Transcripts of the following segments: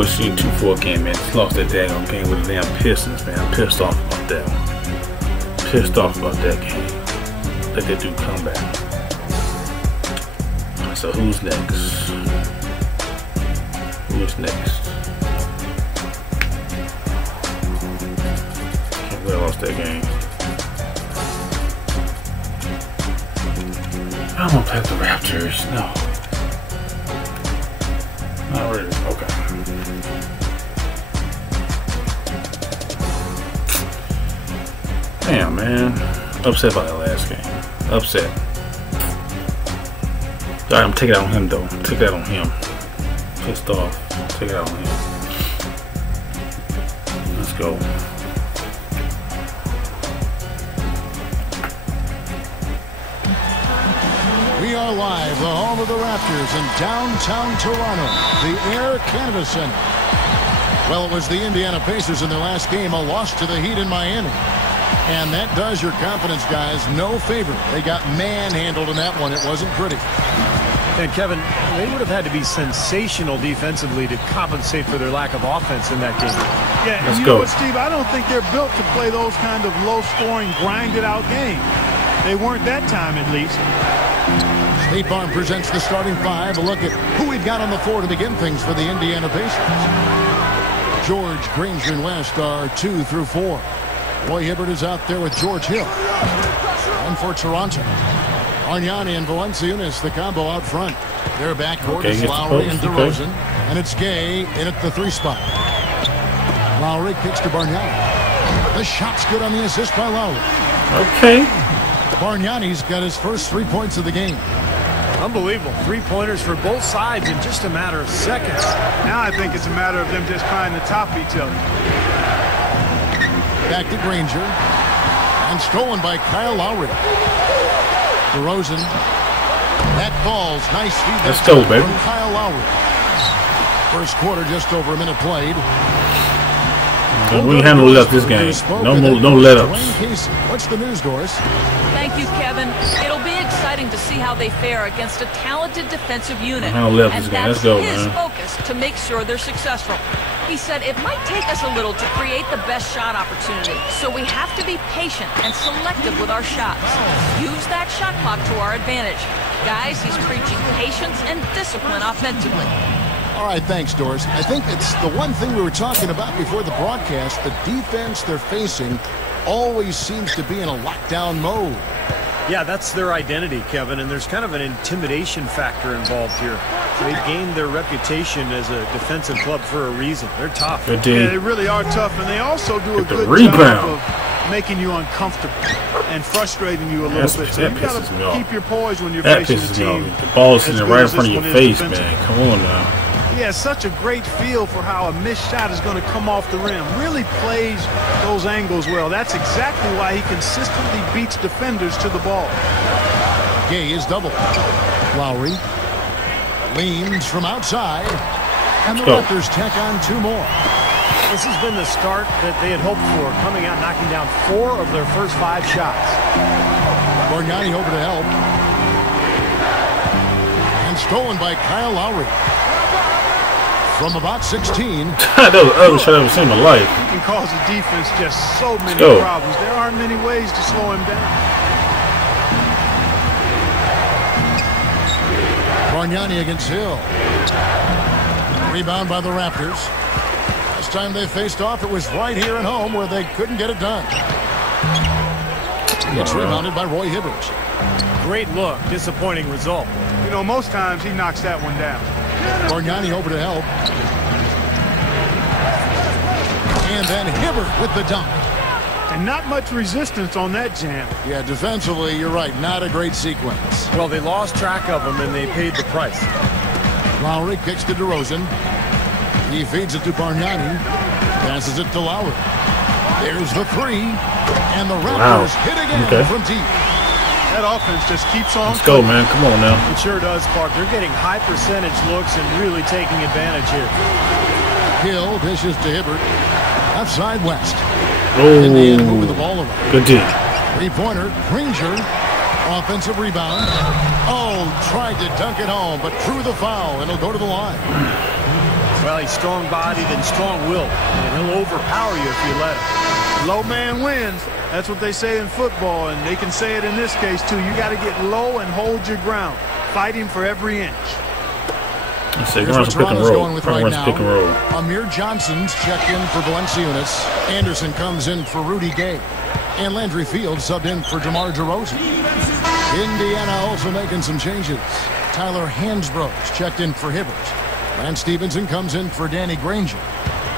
boys shooting 2-4 game, man. Just lost that daggone game with the damn Pistons, man. I'm pissed off about that one. Pissed off about that game. Let that dude come back. So who's next? Who's next? Can't believe I lost that game. I'm gonna play the Raptors. No. Not really. Okay. Damn, man. Upset by that last game. Upset. Alright, I'm taking it out on him, though. Take that on him. Pissed off. Take it out on him. Let's go. We are live, the home of the Raptors in downtown Toronto, the Air Canada Center. Well, it was the Indiana Pacers in their last game, a loss to the Heat in Miami. And that does your confidence, guys, no favor. They got manhandled in that one. It wasn't pretty. And Kevin, they would have had to be sensational defensively to compensate for their lack of offense in that game. Yeah, and you know what, Steve? I don't think they're built to play those kind of low-scoring, grinded-out games. They weren't that time, at least. State Farm presents the starting five. A look at who we've got on the floor to begin things for the Indiana Pacers. George, Granger, and West are 2 through 4. Roy Hibbert is out there with George Hill. And for Toronto, Bargnani and Valanciunas, the combo out front. Their backcourt is Lowry and DeRozan. And it's Gay in at the 3 spot. Lowry kicks to Bargnani. The shot's good on the assist by Lowry. Okay. Bargnani's got his first 3 points of the game. Unbelievable. 3-pointers for both sides in just a matter of seconds. Now I think it's a matter of them just trying to top each other. Back to Granger. And stolen by Kyle Lowry. DeRozan. That ball's nice feed. Let's go, baby. From Kyle Lowry. First quarter, just over a minute played. We handle let up this game. No let ups. What's the news, Doris? Thank you, Kevin. It'll be exciting to see how they fare against a talented defensive unit. And that's his focus to make sure they're successful. He said it might take us a little to create the best shot opportunity, so we have to be patient and selective with our shots. Use that shot clock to our advantage. Guys, he's preaching patience and discipline offensively. All right, thanks, Doris. I think it's the one thing we were talking about before the broadcast. The defense they're facing always seems to be in a lockdown mode. Yeah, that's their identity, Kevin, and there's kind of an intimidation factor involved here. They've gained their reputation as a defensive club for a reason. They're tough. Yeah, they really are tough, and they also do a good job of making you uncomfortable and frustrating you a little bit. So you got to keep your poise when you're facing the team. The ball's sitting right in front of your face, man. Come on now. He has such a great feel for how a missed shot is going to come off the rim. Really plays those angles well. That's exactly why he consistently beats defenders to the ball. Gay is double. Lowry leans from outside. And the Raptors tack on 2 more. This has been the start that they had hoped for, coming out knocking down 4 of their first 5 shots. Bargnani over to help. And stolen by Kyle Lowry. From about 16. That was the ugliest shot I've ever seen in my life. He can cause the defense just so many problems. There aren't many ways to slow him down. Bargnani against Hill. Rebound by the Raptors. Last time they faced off, it was right here at home where they couldn't get it done. It's rebounded by Roy Hibbert. Great look. Disappointing result. You know, most times he knocks that one down. Bargnani over to help. And then Hibbert with the dunk. And not much resistance on that jam. Yeah, defensively, you're right. Not a great sequence. Well, they lost track of him, and they paid the price. Lowry kicks to DeRozan. He feeds it to Bargnani. Passes it to Lowry. There's the 3. And the Raptors hit again from deep. That offense just keeps on. Let's go, man. Come on now. It sure does, Clark. They're getting high percentage looks and really taking advantage here. Hill dishes to Hibbert. Outside West. Oh, Indiana moving the ball around. good D. 3-pointer. Granger. Offensive rebound. Oh, tried to dunk it home, but drew the foul, and it'll go to the line. Well, he's strong-bodied and strong-willed, and he'll overpower you if you let him. Low man wins. That's what they say in football, and they can say it in this case, too. You got to get low and hold your ground, fighting for every inch. Here's what Toronto's going with right now. Amir Johnson's checked in for Valanciunas. Anderson comes in for Rudy Gay. And Landry Fields subbed in for DeMar DeRozan. Indiana also making some changes. Tyler Hansbrough's checked in for Hibbert. Lance Stevenson comes in for Danny Granger.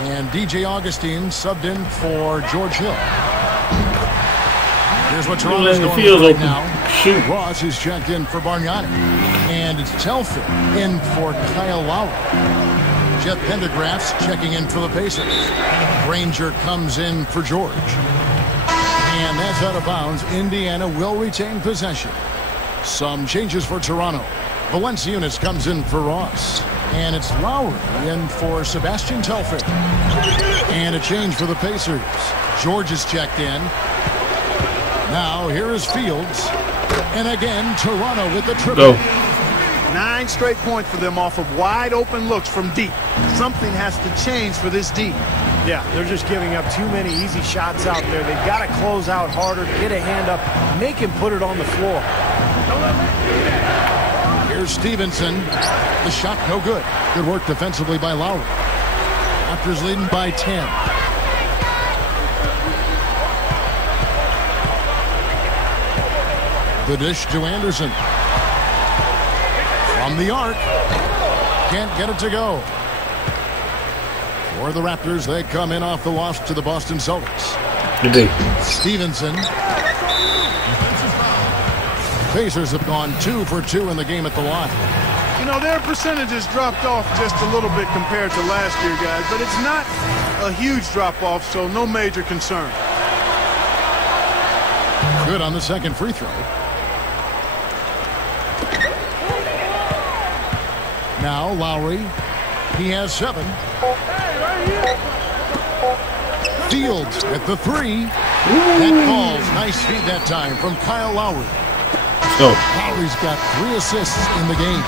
And DJ Augustine subbed in for George Hill. Here's what Toronto's going with right now. Shoot. Ross is checked in for Bargnani. And it's Telfair in for Kyle Lowry. Jeff Pendergraft's checking in for the Pacers. Granger comes in for George. And that's out of bounds. Indiana will retain possession. Some changes for Toronto. Valanciunas comes in for Ross. And it's Lowry in for Sebastian Telfair. And a change for the Pacers. George is checked in. Now here is Fields. And again, Toronto with the triple. Go. 9 straight points for them off of wide open looks from deep. Something has to change for this D. Yeah, they're just giving up too many easy shots out there. They've got to close out harder, get a hand up, make him put it on the floor. Here's Stevenson. The shot no good. Good work defensively by Lowry. Raptors leading by 10. The dish to Anderson. From the arc. Can't get it to go. For the Raptors, they come in off the loss to the Boston Celtics. Good day. Stevenson. Pacers have gone 2 for 2 in the game at the line. You know, their percentages dropped off just a little bit compared to last year, guys, but it's not a huge drop-off, so no major concern. Good on the second free throw. Now Lowry. He has 7. Fields at the 3. That falls. Nice feed that time from Kyle Lowry. Let's go. Lowry's got 3 assists in the game.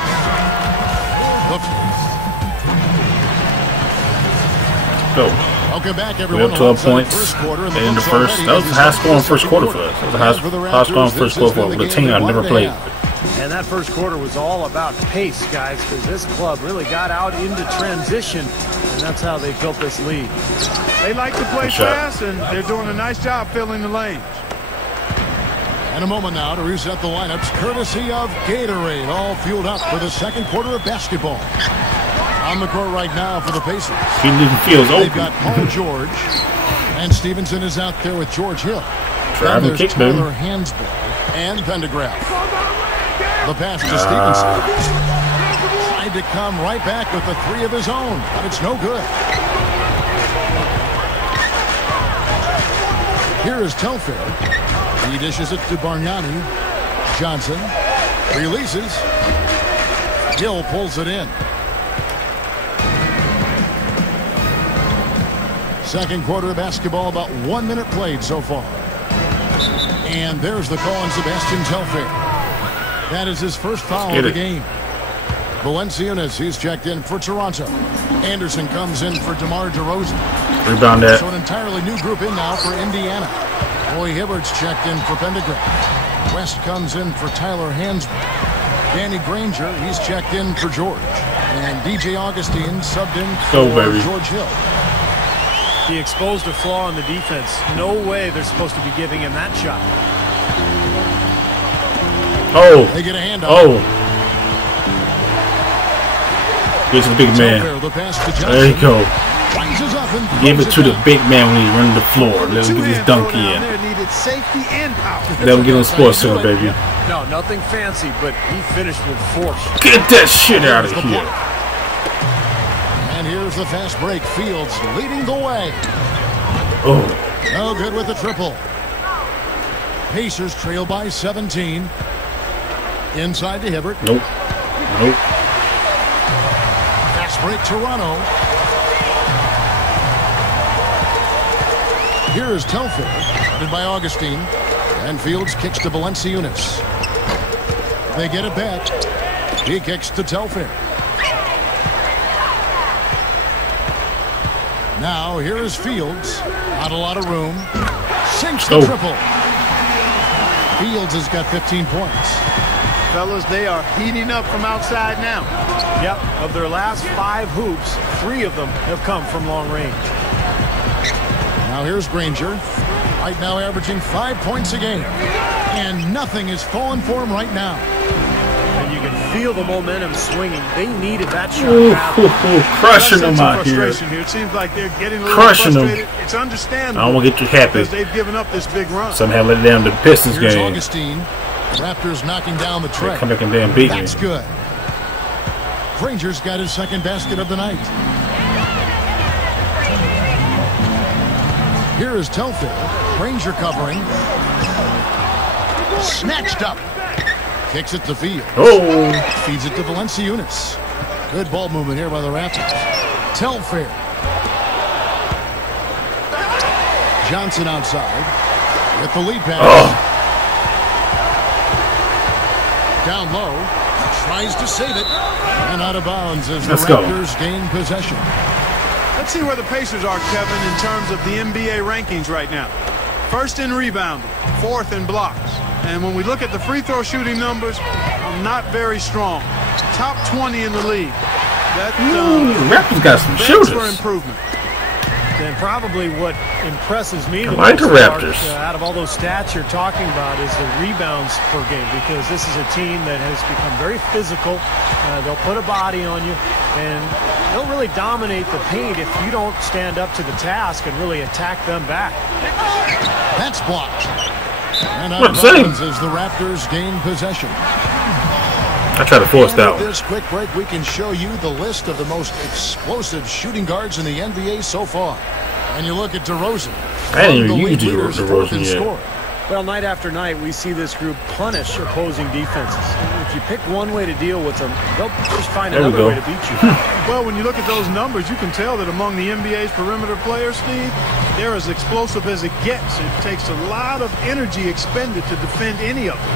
Go. Welcome back, everyone. We have 12 points in the first. That was a high-scoring first quarter for us. That was a high-scoring first quarter for the team I've never played. And that first quarter was all about pace, guys, because this club really got out into transition, and that's how they built this lead. They like to play fast, and they're doing a nice job filling the lanes. And a moment now to reset the lineups, courtesy of Gatorade, all fueled up for the second quarter of basketball. On the court right now for the Pacers. Feels open. They've got Paul George, and Stevenson is out there with George Hill. Driving kick, baby. Tyler Hansbrough and Pendergraft. The pass to Stevenson. Tried to come right back with the 3 of his own, but it's no good. Here is Telfair. He dishes it to Bargnani. Johnson releases. Hill pulls it in. Second quarter of basketball, about 1 minute played so far. And there's the call on Sebastian Telfair. That is his first foul of the game. Valanciunas, he's checked in for Toronto. Anderson comes in for DeMar DeRozan. Rebound that. So an entirely new group in now for Indiana. Roy Hibbert's checked in for Pendergraft. West comes in for Tyler Hansbrough. Danny Granger, he's checked in for George. And DJ Augustine subbed in for George Hill. He exposed a flaw in the defense. No way they're supposed to be giving him that shot. Oh. They get a handoff. Oh. Here's the big man. There you go. Give it to the big man when he's running the floor. Let him get his donkey in. Let him get on Sports Center, baby. No, nothing fancy, but he finished with force. Get that shit out of here. And here's the fast break. Fields leading the way. Oh. No good with the triple. Pacers trail by 17. Inside to Hibbert. Nope. Nope. Fast break Toronto. Here is Telfair, headed by Augustine. And Fields kicks to Valanciunas. They get it back. He kicks to Telfair. Now here is Fields. Not a lot of room. Sinks the triple. Fields has got 15 points. Fellas, they are heating up from outside now. Yep, of their last 5 hoops, 3 of them have come from long range. Now here's Granger. Right now averaging 5 points a game. And nothing is falling for him right now. And you can feel the momentum swinging. They needed that shot. Crushing them out here. It seems like they're getting a little frustrated. It's understandable. I don't want to get too happy. Because they've given up this big run. Somehow let down the Pistons Here's game. Augustine. Raptors knocking down the tray. Come back and damn beat me. That's good. Granger's got his second basket of the night. Here is Telfair. Granger covering. Snatched up. Kicks it to Fields. Oh. Feeds it to Valanciunas. Good ball movement here by the Raptors. Telfair. Johnson outside. With the lead pass. Oh. Down low. Tries to save it. And out of bounds as the Raptors gain possession. Let's see where the Pacers are, Kevin, in terms of the NBA rankings right now. First in rebounding, 4th in blocks. And when we look at the free throw shooting numbers, not very strong. Top 20 in the league. That Raptors got some shooters. For improvement. And probably what impresses me the most Raptors out of all those stats you're talking about is the rebounds per game, because this is a team that has become very physical. They'll put a body on you, and they'll really dominate the paint if you don't stand up to the task and really attack them back. That's blocked. And out of bounds as the Raptors gain possession. I try to force that one. With this quick break, we can show you the list of the most explosive shooting guards in the NBA so far. And you look at DeRozan. I didn't even use DeRozan yet. Well, night after night, we see this group punish opposing defenses. If you pick one way to deal with them, they'll just find another way to beat you. Well, when you look at those numbers, you can tell that among the NBA's perimeter players, Steve, they're as explosive as it gets. It takes a lot of energy expended to defend any of them.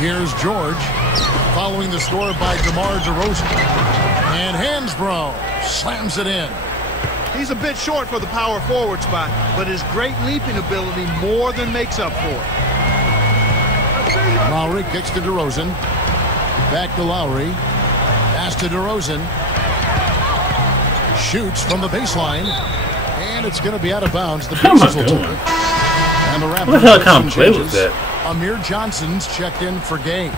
Here's George, following the score by DeMar DeRozan. And Hansbrough slams it in. He's a bit short for the power forward spot, but his great leaping ability more than makes up for it. Lowry kicks to DeRozan. Back to Lowry. Pass to DeRozan. Shoots from the baseline. And it's going to be out of bounds. The Pacers will turn. And the Raptors. What the hell kind of play was that? Amir Johnson's checked in for Gay.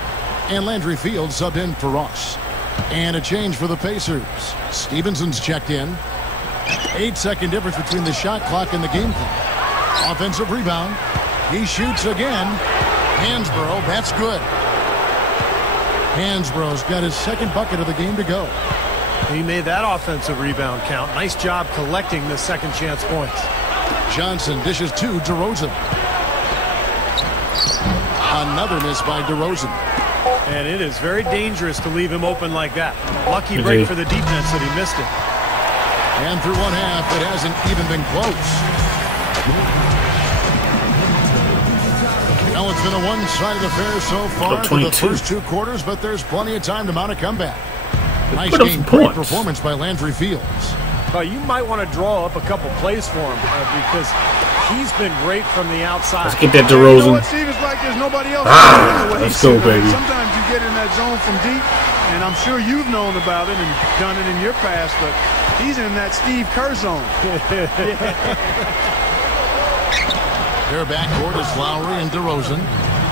And Landry Fields subbed in for Ross. And a change for the Pacers. Stevenson's checked in. 8-second difference between the shot clock and the game clock. Offensive rebound. He shoots again. Hansbrough, that's good. Hansbrough's got his second bucket of the game to go. He made that offensive rebound count. Nice job collecting the second chance points. Johnson dishes to DeRozan. Another miss by DeRozan. And it is very dangerous to leave him open like that. Lucky break for the defense that he missed it. And through one half, it hasn't even been close. Well, it's been a one-sided affair so far for the first 2 quarters, but there's plenty of time to mount a comeback. Nice game, great performance by Landry Fields. You might want to draw up a couple plays for him because he's been great from the outside. Let's get that DeRozan. You know what, Steve? It's like there's nobody else. Let's go, baby. Sometimes you get in that zone from deep, and I'm sure you've known about it and done it in your past, but he's in that Steve Kerr zone. Their backcourt is Lowry and DeRozan.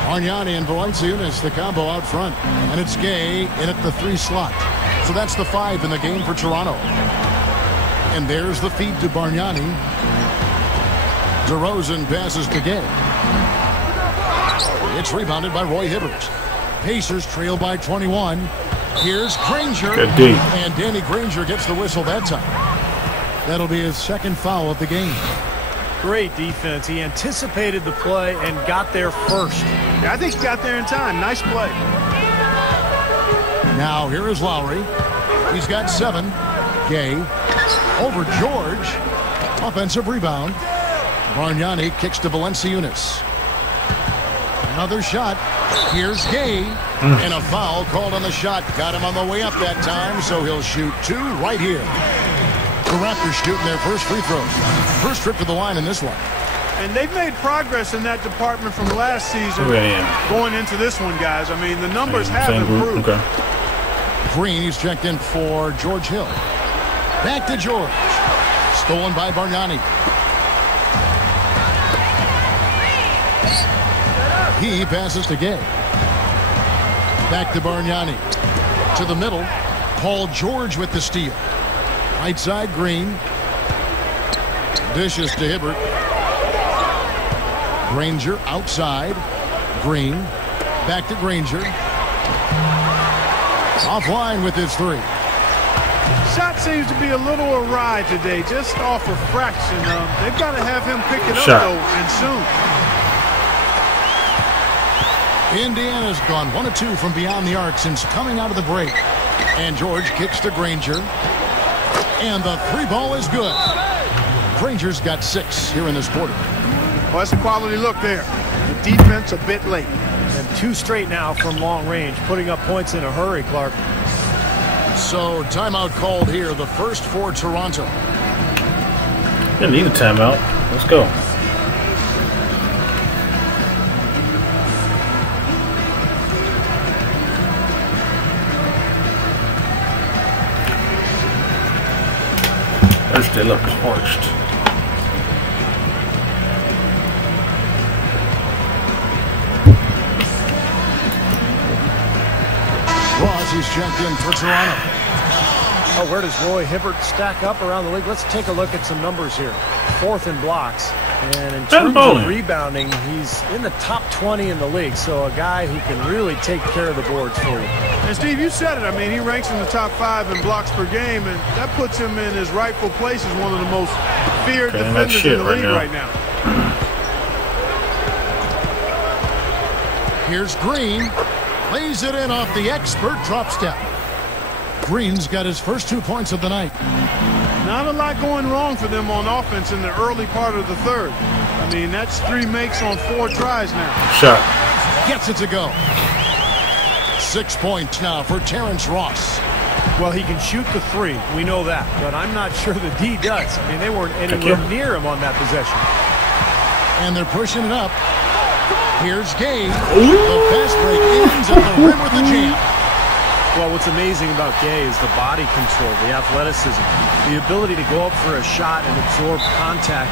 Bargnani and Valanciunas, the combo out front. And it's Gay in at the 3 slot. So that's the 5 in the game for Toronto. And there's the feed to Bargnani. DeRozan passes to Gay. It's rebounded by Roy Hibbert. Pacers trail by 21. Here's Granger. Good D. And Danny Granger gets the whistle that time. That'll be his second foul of the game. Great defense. He anticipated the play and got there first. Yeah, I think he got there in time. Nice play. Now here is Lowry. He's got 7. Gay over George. Offensive rebound. Bargnani kicks to Valanciunas. Another shot. Here's Gay. And a foul called on the shot. Got him on the way up that time, so he'll shoot 2 right here. The Raptors shooting their first free throw. First trip to the line in this one. And they've made progress in that department from last season going into this one, guys. I mean, the numbers have improved. Okay. Green, he's checked in for George Hill. Back to George. Stolen by Bargnani. He passes to Gay. Back to Bargnani. To the middle. Paul George with the steal. Right side, Green. Dishes to Hibbert. Granger outside. Green. Back to Granger. Offline with his three. Shot seems to be a little awry today, just off a fraction. They've got to have him pick it up, though, and soon. Indiana's gone 1 of 2 from beyond the arc since coming out of the break. And George kicks to Granger. And the three ball is good. Granger's got 6 here in this quarter. Well, that's a quality look there. The defense a bit late. And 2 straight now from long range, putting up points in a hurry, Clark. So timeout called here, the first for Toronto. Didn't need a timeout. Let's go. First they look torched. He's checked in for Toronto. Oh, where does Roy Hibbert stack up around the league? Let's take a look at some numbers here. 4th in blocks. And in terms of rebounding, he's in the top 20 in the league. So a guy who can really take care of the boards for you. And Steve, you said it. I mean, he ranks in the top 5 in blocks per game, and that puts him in his rightful place as one of the most feared defenders in the league right now. Here's Green. Lays it in off the expert drop step. Green's got his first 2 points of the night. Not a lot going wrong for them on offense in the early part of the third. I mean, that's 3 makes on 4 tries now. Shot. Gets it to go. 6 points now for Terrence Ross. Well, he can shoot the 3. We know that. But I'm not sure the D does. I mean, they weren't anywhere near him on that possession. And they're pushing it up. Here's Gay. The fast break ends at the rim with the jam. Well, what's amazing about Gay is the body control, the athleticism, the ability to go up for a shot and absorb contact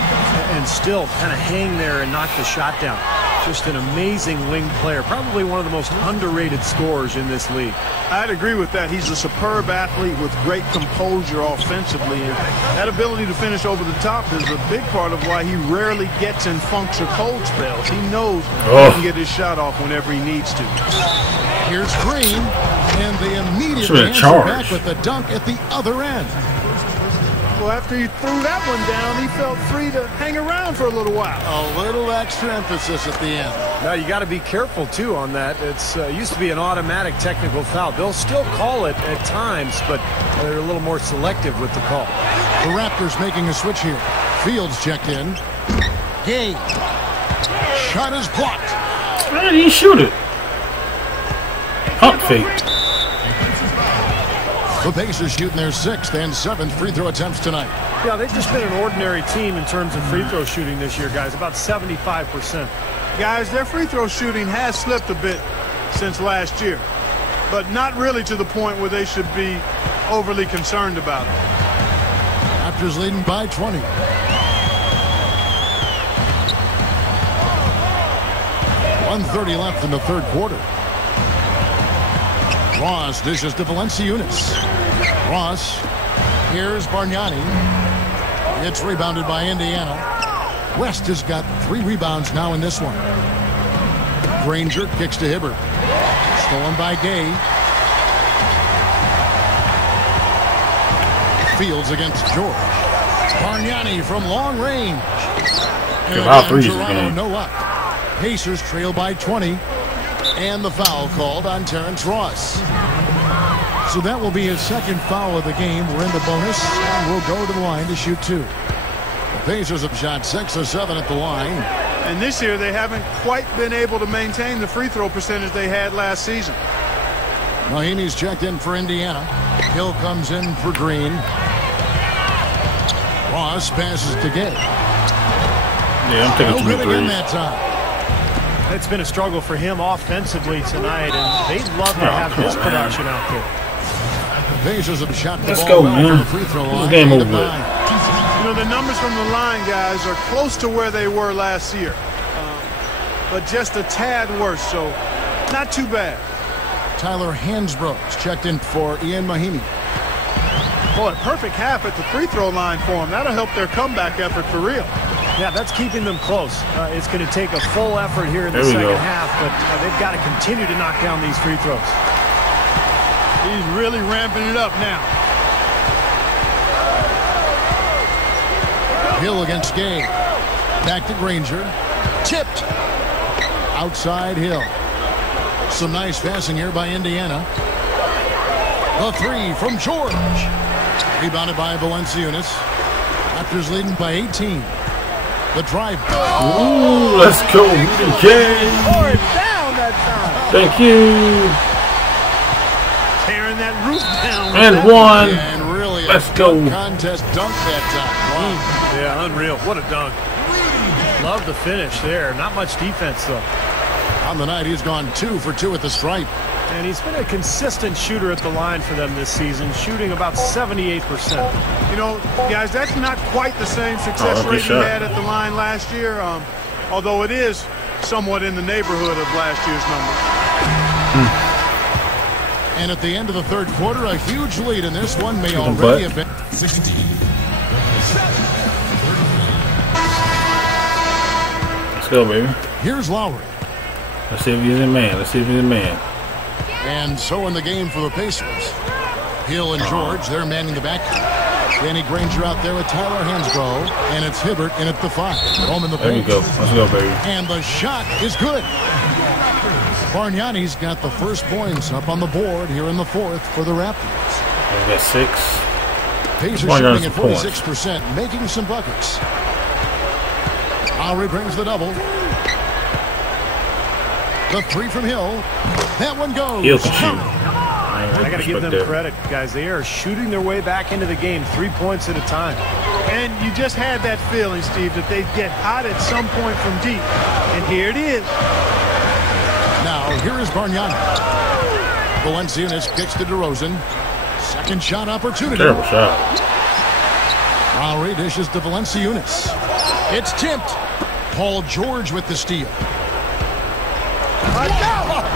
and still kind of hang there and knock the shot down. Just an amazing wing player, probably one of the most underrated scorers in this league. I'd agree with that. He's a superb athlete with great composure offensively, and that ability to finish over the top is a big part of why he rarely gets in funks or cold spells. He knows he can get his shot off whenever he needs to. Here's Green, and the immediate answer back with the dunk at the other end. Well, after he threw that one down, he felt free to hang around for a little while. A little extra emphasis at the end. Now, you got to be careful, too, on that. It's used to be an automatic technical foul. They'll still call it at times, but they're a little more selective with the call. The Raptors making a switch here. Fields checked in. Gay. Shot is blocked. Why did he shoot it? Pump fake. The Pacers shooting their 6th and 7th free throw attempts tonight. Yeah, they've just been an ordinary team in terms of free throw shooting this year, guys. About 75%. Guys, their free throw shooting has slipped a bit since last year, but not really to the point where they should be overly concerned about it. Raptors leading by 20. .130 left in the third quarter. Ross dishes to Valanciunas. Ross. Here's Bargnani. It's rebounded by Indiana. West has got 3 rebounds now in this one. Granger kicks to Hibbert. Stolen by Gay. Fields against George. Bargnani from long range. And Toronto no luck. Pacers trail by 20. And the foul called on Terrence Ross. So that will be his 2nd foul of the game. We're in the bonus, and we'll go to the line to shoot 2. The Pacers have shot 6 of 7 at the line. And this year they haven't quite been able to maintain the free throw percentage they had last season. Mahinmi's checked in for Indiana. Hill comes in for Green. Ross passes to Gay. Yeah, I'm taking 2 threes. That time. It's been a struggle for him offensively tonight, and they'd love to have his production out there. Pacers have shot the Let's ball go, man. the free throw line. Game over with. You know, the numbers from the line, guys, are close to where they were last year. But just a tad worse, so not too bad. Tyler Hansbrough's checked in for Ian Mahimi. Boy, a perfect half at the free throw line for them. That'll help their comeback effort for real. Yeah, that's keeping them close. It's going to take a full effort here in the second half, but they've got to continue to knock down these free throws. He's really ramping it up now. Hill against Gay. Back to Granger. Tipped. Outside Hill. Some nice passing here by Indiana. The three from George. Rebounded by Valanciunas. Raptors leading by 18. The drive. Ooh, let's go. Tore it down that time. Thank you. Tearing that roof down. And one. And really let's go. Contest dunk that time. Wow. Yeah, unreal. What a dunk. Love the finish there. Not much defense, though. On the night, he's gone 2 for 2 at the stripe. And he's been a consistent shooter at the line for them this season, shooting about 78%. You know, guys, that's not quite the same success rate he had at the line last year, although it is somewhat in the neighborhood of last year's number. And at the end of the third quarter, a huge lead in this one may already have been 16. Let's go, baby. Here's Lowry. Let's see if he's a man. Let's see if he's a man. And so in the game for the Pacers. Hill and George, they're manning the back. Danny Granger out there with Tyler Hansbrough. And it's Hibbert in at the 5. Home in the There you paint. go. Let's go, baby. And the shot is good. Bargnani's got the first points up on the board here in the fourth for the Raptors. We got 6. Pacers shooting at 46%, making some buckets. Lowry brings the double. The 3 from Hill. That one goes. Hill can shoot. I got to give them credit, guys. They are shooting their way back into the game 3 points at a time. And you just had that feeling, Steve, that they'd get hot at some point from deep. And here it is. Now, here is Bargnani. Valanciunas kicks to DeRozan. Second shot opportunity. Terrible shot. Lowry dishes to Valanciunas. It's tipped. Paul George with the steal.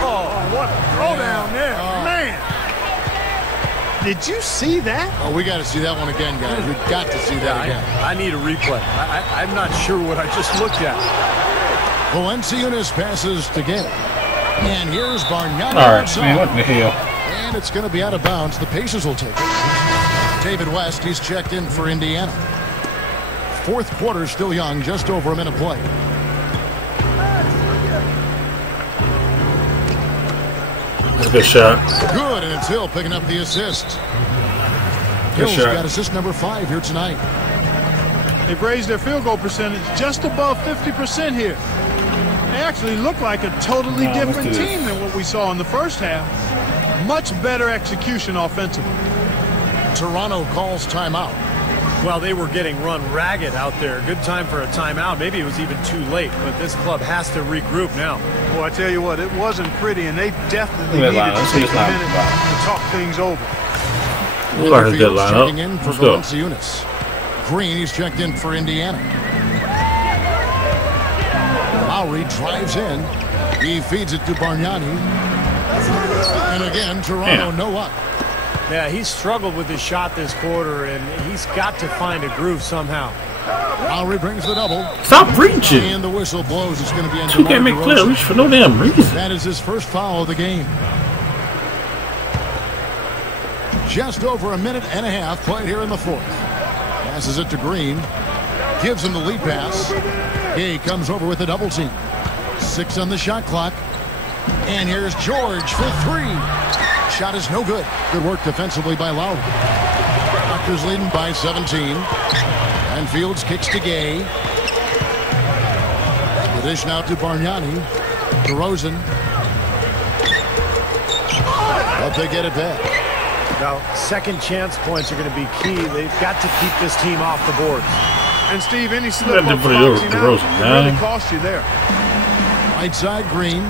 Oh, what a throwdown there. Man. Did you see that? Oh, we got to see that one again, guys. We've got to see that again. I need a replay. I'm not sure what I just looked at. Valanciunas passes to Gay. And here's Bargnani. All right, man, what the hell? And it's going to be out of bounds. The Pacers will take it. David West, he's checked in for Indiana. Fourth quarter still young, just over a minute play. That's a good shot. Good, and it's Hill picking up the assist. Good Hill's shot. got assist number 5 here tonight. They've raised their field goal percentage just above 50% here. They actually look like a totally different team than what we saw in the first half. Much better execution offensively. Toronto calls timeout. Well, they were getting run ragged out there. Good time for a timeout. Maybe it was even too late, but this club has to regroup now. Boy, I tell you what, it wasn't pretty, and they definitely needed to take a minute to talk things over. Looks like a good lineup. Checking in for Let's go. Valanciunas. Green, he's checked in for Indiana. Lowry drives in. He feeds it to Bargnani. And again, Toronto no up. Yeah, he's struggled with his shot this quarter, and he's got to find a groove somehow. Lowry brings the double. Stop reaching. And the whistle blows. It's going to be on You can't make clear reach for no damn reason. That is his first foul of the game. Just over a minute and a half played here in the fourth. Passes it to Green. Gives him the lead pass. He comes over with a double team. 6 on the shot clock. And here's George for 3. Shot is no good. Good work defensively by Lowry. Raptors leading by 17. And Fields kicks to Gay. The dish now to Bargnani. DeRozan. But they get it back. Now, second chance points are going to be key. They've got to keep this team off the boards. And Steve, any slip up boxing out really cost you there. Right side Green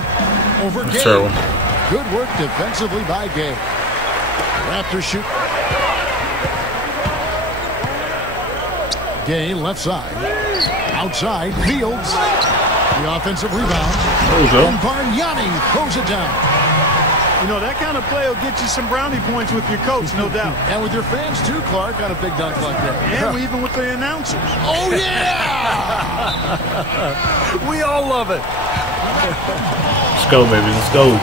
over Gay. Good work defensively by Gay. Raptors shoot. Gay left side. Outside Fields. The offensive rebound. There we go. And Bargnani throws it down. You know, that kind of play will get you some brownie points with your coach, no doubt. And with your fans, too, Clark, on a big dunk like that. And even with the announcers. Oh, yeah! We all love it. Let's go, baby. Let's go.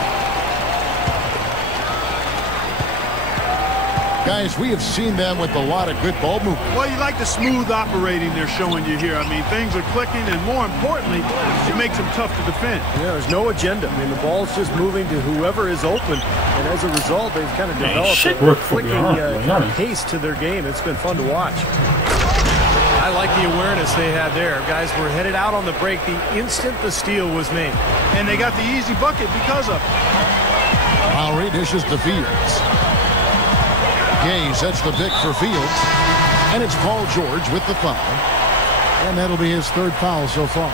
Guys, we have seen them with a lot of good ball movement. Well, you like the smooth operating they're showing you here. I mean, things are clicking, and more importantly, it makes them tough to defend. Yeah, there's no agenda. I mean, the ball's just moving to whoever is open, and as a result, they've kind of developed a clicking pace to their game. It's been fun to watch. I like the awareness they had there. Guys were headed out on the break the instant the steal was made. And they got the easy bucket because of it. Lowry dishes to Fields. Gay sets the pick for Fields. And it's Paul George with the foul. And that'll be his third foul so far.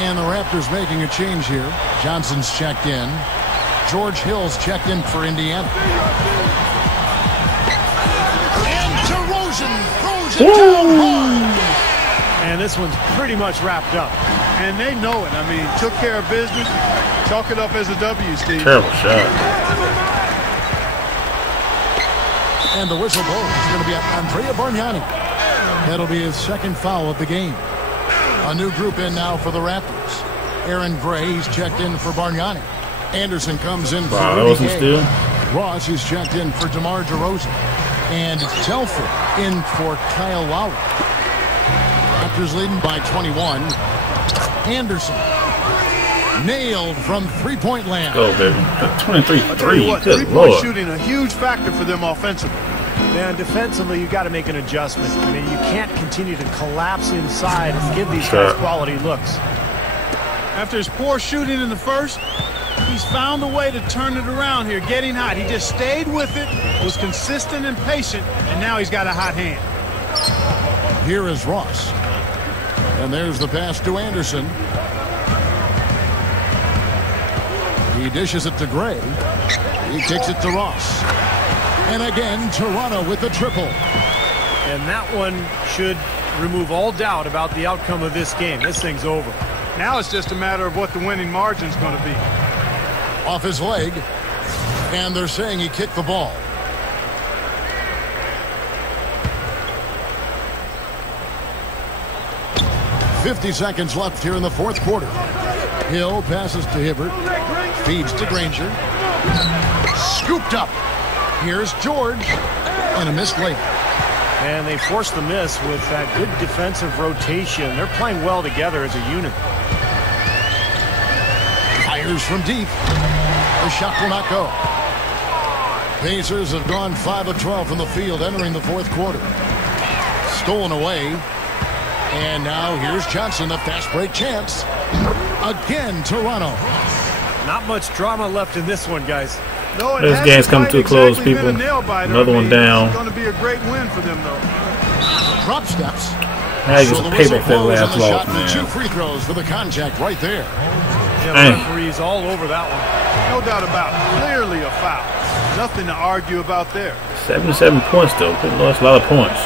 And the Raptors making a change here. Johnson's checked in. George Hill's checked in for Indiana. And DeRozan throws it down hard. And this one's pretty much wrapped up. And they know it. I mean, took care of business. Chalk it up as a W, Steve. Terrible shot. And the whistle blows. It's going to be Andrea Bargnani. That'll be his second foul of the game. A new group in now for the Raptors. Aaron Gray, he's checked in for Bargnani. Anderson comes in for Rudy Gay. Ross is checked in for DeMar DeRozan. And it's Telford in for Kyle Lowry. Raptors leading by 21. Anderson. Nailed from three-point land. Go, baby. 23-3. Good Lord. Shooting a huge factor for them offensively. Man, defensively, you got to make an adjustment. I mean, you can't continue to collapse inside and give these guys quality looks. After his poor shooting in the first, he's found a way to turn it around here, getting hot. He just stayed with it, was consistent and patient, and now he's got a hot hand. Here is Ross. And there's the pass to Anderson. He dishes it to Gray. He kicks it to Ross. And again, Toronto with the triple. And that one should remove all doubt about the outcome of this game. This thing's over. Now it's just a matter of what the winning margin's going to be. Off his leg. And they're saying he kicked the ball. .50 seconds left here in the fourth quarter. Hill passes to Hibbert. Feeds to Granger. Scooped up. Here's George. And a missed layup. And they forced the miss with that good defensive rotation. They're playing well together as a unit. Fires from deep. The shot will not go. Pacers have gone 5 of 12 from the field entering the fourth quarter. Stolen away. And now here's Johnson, a fast break chance. Again, Toronto. Not much drama left in this one, guys. No, this game's coming to a close, people. Another one down. It's going to be a great win for them, though. Drop steps. Now you get some payback for the last loss, man. 2 free throws for the contact right there. Yeah, referees all over that one. No doubt about it. Clearly a foul. Nothing to argue about there. 77 points, though. Lost a lot of points.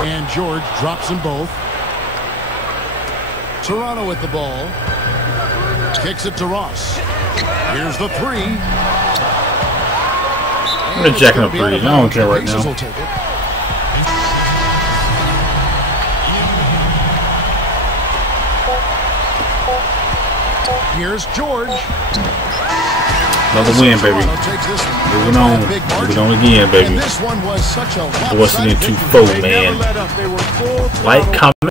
And George drops them both. Toronto with the ball. Kicks it to Ross. Here's the three. I'm going to jack up threes. I don't care right now. Here's George. Another win, baby. Moving on. Moving on again, baby. This one was such a What's in it to fold, man? Like, comment.